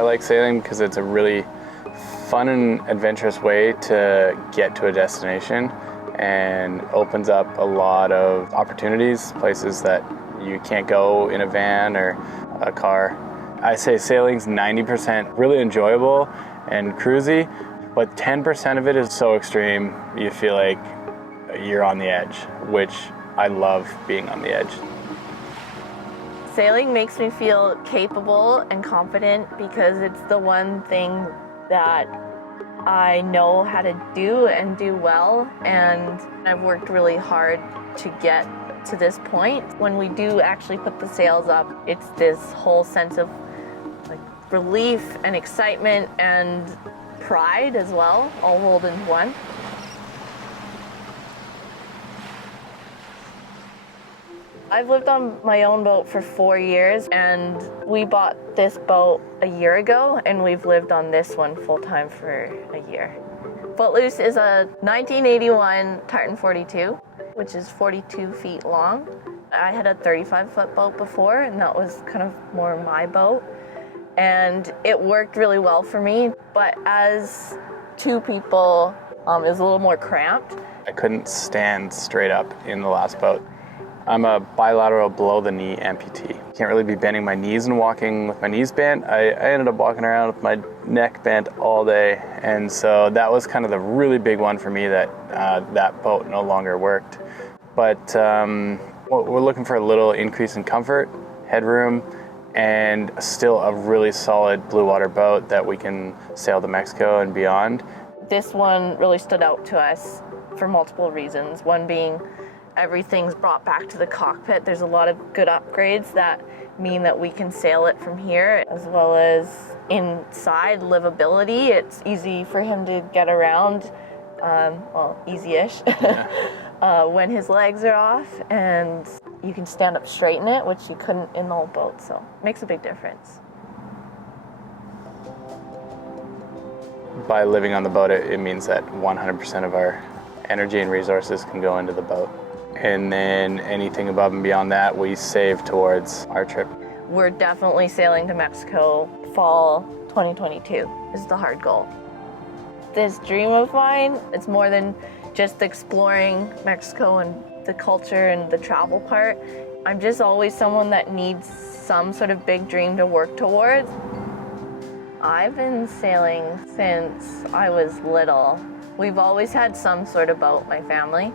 I like sailing because it's a really fun and adventurous way to get to a destination and opens up a lot of opportunities, places that you can't go in a van or a car. I say sailing's 90% really enjoyable and cruisy, but 10% of it is so extreme you feel like you're on the edge, which I love being on the edge. Sailing makes me feel capable and confident because it's the one thing that I know how to do and do well, and I've worked really hard to get to this point. When we do actually put the sails up, it's this whole sense of like relief and excitement and pride as well, all rolled into one. I've lived on my own boat for 4 years, and we bought this boat a year ago, and we've lived on this one full-time for a year. Footloose is a 1981 Tartan 42, which is 42 feet long. I had a 35-foot boat before, and that was kind of more my boat, and it worked really well for me, but as two people, it was a little more cramped. I couldn't stand straight up in the last boat. I'm a bilateral below-the-knee amputee. Can't really be bending my knees and walking with my knees bent. I ended up walking around with my neck bent all day, and so that was kind of the really big one for me that that boat no longer worked. But we're looking for a little increase in comfort, headroom, and still a really solid blue water boat that we can sail to Mexico and beyond. This one really stood out to us for multiple reasons. One being everything's brought back to the cockpit. There's a lot of good upgrades that mean that we can sail it from here, as well as inside livability. It's easy for him to get around, well, easy-ish, when his legs are off, and you can stand up straight in it, which you couldn't in the old boat, so it makes a big difference. By living on the boat, it means that 100% of our energy and resources can go into the boat. And then anything above and beyond that, we save towards our trip. We're definitely sailing to Mexico fall 2022 is the hard goal. This dream of mine, it's more than just exploring Mexico and the culture and the travel part. I'm just always someone that needs some sort of big dream to work towards. I've been sailing since I was little. We've always had some sort of boat, my family.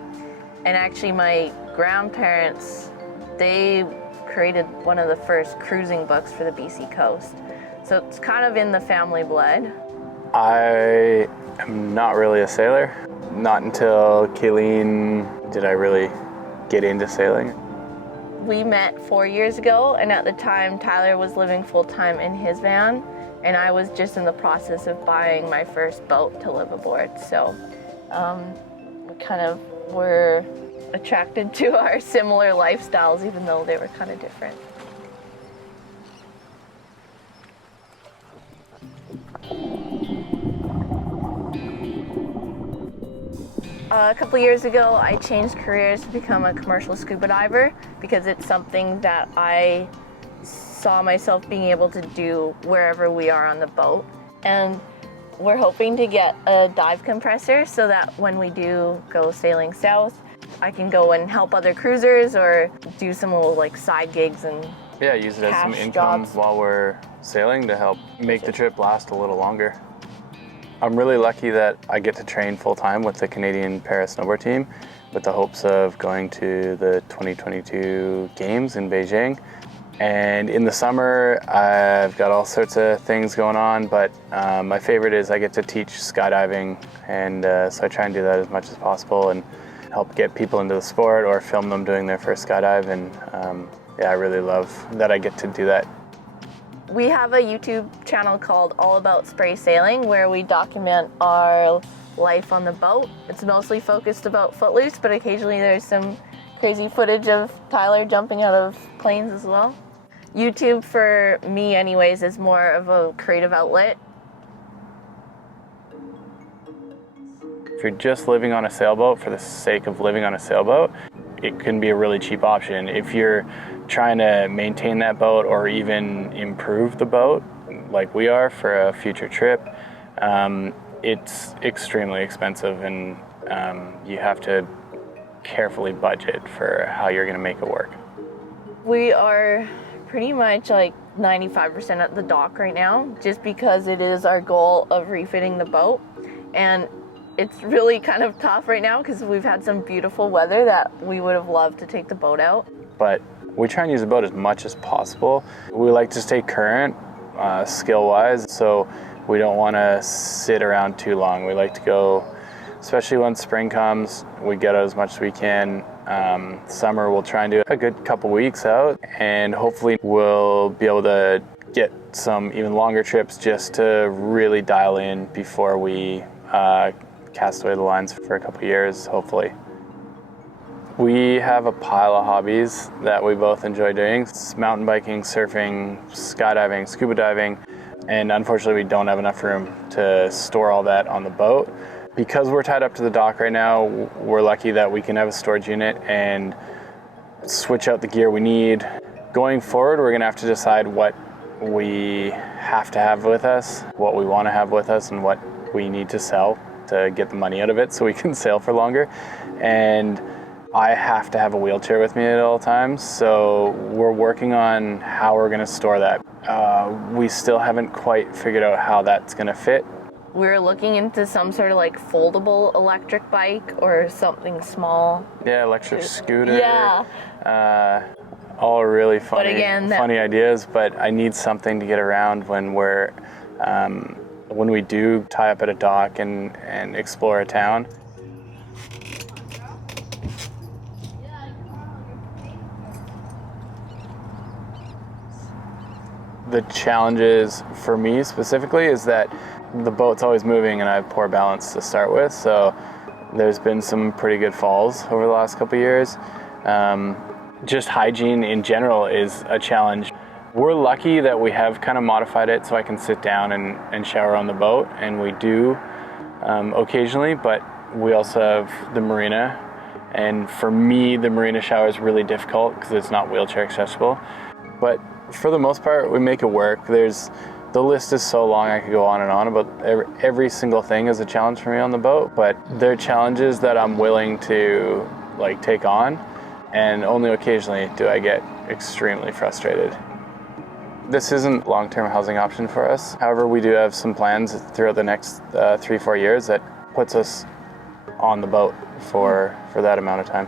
And actually my grandparents, they created one of the first cruising books for the BC coast. So it's kind of in the family blood. I am not really a sailor. Not until Kayleen did I really get into sailing. We met 4 years ago, and at the time Tyler was living full-time in his van, and I was just in the process of buying my first boat to live aboard. So we kind of were attracted to our similar lifestyles, even though they were kind of different. A couple years ago, I changed careers to become a commercial scuba diver because it's something that I saw myself being able to do wherever we are on the boat. And we're hoping to get a dive compressor so that when we do go sailing south, I can go and help other cruisers or do some little like side gigs and use it as some income jobs while we're sailing to help make the trip last a little longer. I'm really lucky that I get to train full-time with the Canadian Para Snowboard team with the hopes of going to the 2022 Games in Beijing. And in the summer, I've got all sorts of things going on, but my favorite is I get to teach skydiving, and so I try and do that as much as possible and help get people into the sport or film them doing their first skydive, and I really love that I get to do that. We have a YouTube channel called All About Spray Sailing where we document our life on the boat. It's mostly focused about Footloose, but occasionally there's some crazy footage of Tyler jumping out of planes as well. YouTube for me anyways is more of a creative outlet. If you're just living on a sailboat for the sake of living on a sailboat, it can be a really cheap option. If you're trying to maintain that boat or even improve the boat, like we are for a future trip, it's extremely expensive, and you have to carefully budget for how you're going to make it work. We are pretty much like 95% at the dock right now, just because it is our goal of refitting the boat. And it's really kind of tough right now because we've had some beautiful weather that we would have loved to take the boat out. But we try and use the boat as much as possible. We like to stay current skill-wise, so we don't want to sit around too long. We like to go, especially when spring comes, we get out as much as we can. Summer, we'll try and do a good couple weeks out, and hopefully we'll be able to get some even longer trips just to really dial in before we cast away the lines for a couple years, hopefully. We have a pile of hobbies that we both enjoy doing. It's mountain biking, surfing, skydiving, scuba diving, and unfortunately we don't have enough room to store all that on the boat. Because we're tied up to the dock right now, we're lucky that we can have a storage unit and switch out the gear we need. Going forward, we're gonna have to decide what we have to have with us, what we wanna have with us, and what we need to sell to get the money out of it so we can sail for longer. And I have to have a wheelchair with me at all times, so we're working on how we're gonna store that. We still haven't quite figured out how that's gonna fit. We're looking into some sort of like foldable electric bike or something small. Yeah, electric scooter. Yeah. All really funny, But again, funny ideas, but I need something to get around when we do tie up at a dock and explore a town. The challenges for me specifically is that the boat's always moving and I have poor balance to start with, so there's been some pretty good falls over the last couple of years. Just hygiene in general is a challenge. We're lucky that we have kind of modified it so I can sit down and shower on the boat, and we do occasionally, but we also have the marina, and for me the marina shower is really difficult because it's not wheelchair accessible. But for the most part, we make it work. The list is so long I could go on and on about every single thing is a challenge for me on the boat, but they're challenges that I'm willing to like take on, and only occasionally do I get extremely frustrated. This isn't a long-term housing option for us. However, we do have some plans throughout the next 3-4 years that puts us on the boat for that amount of time.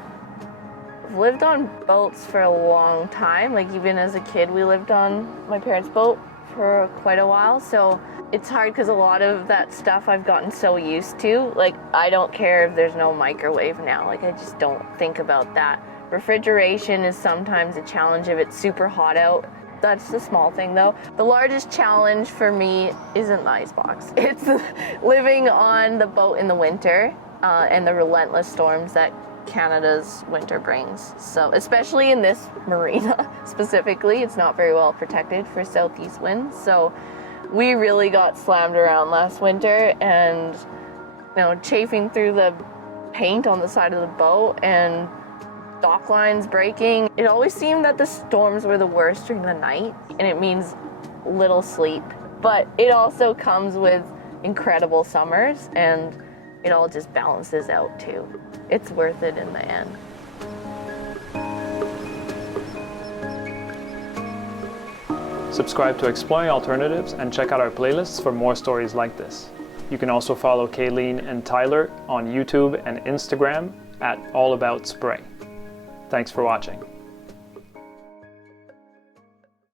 I've lived on boats for a long time. Like even as a kid, we lived on my parents' boat for quite a while. So it's hard because a lot of that stuff I've gotten so used to. Like I don't care if there's no microwave now. Like I just don't think about that. Refrigeration is sometimes a challenge if it's super hot out. That's the small thing though. The largest challenge for me isn't the icebox. It's living on the boat in the winter and the relentless storms that Canada's winter brings. So especially in this marina specifically, it's not very well protected for southeast winds. So we really got slammed around last winter, and chafing through the paint on the side of the boat and dock lines breaking. It always seemed that the storms were the worst during the night, and it means little sleep. But it also comes with incredible summers, and it all just balances out too. It's worth it in the end. Subscribe to Exploring Alternatives and check out our playlists for more stories like this. You can also follow Kayleen and Tyler on YouTube and Instagram at allaboutspray. Thanks for watching.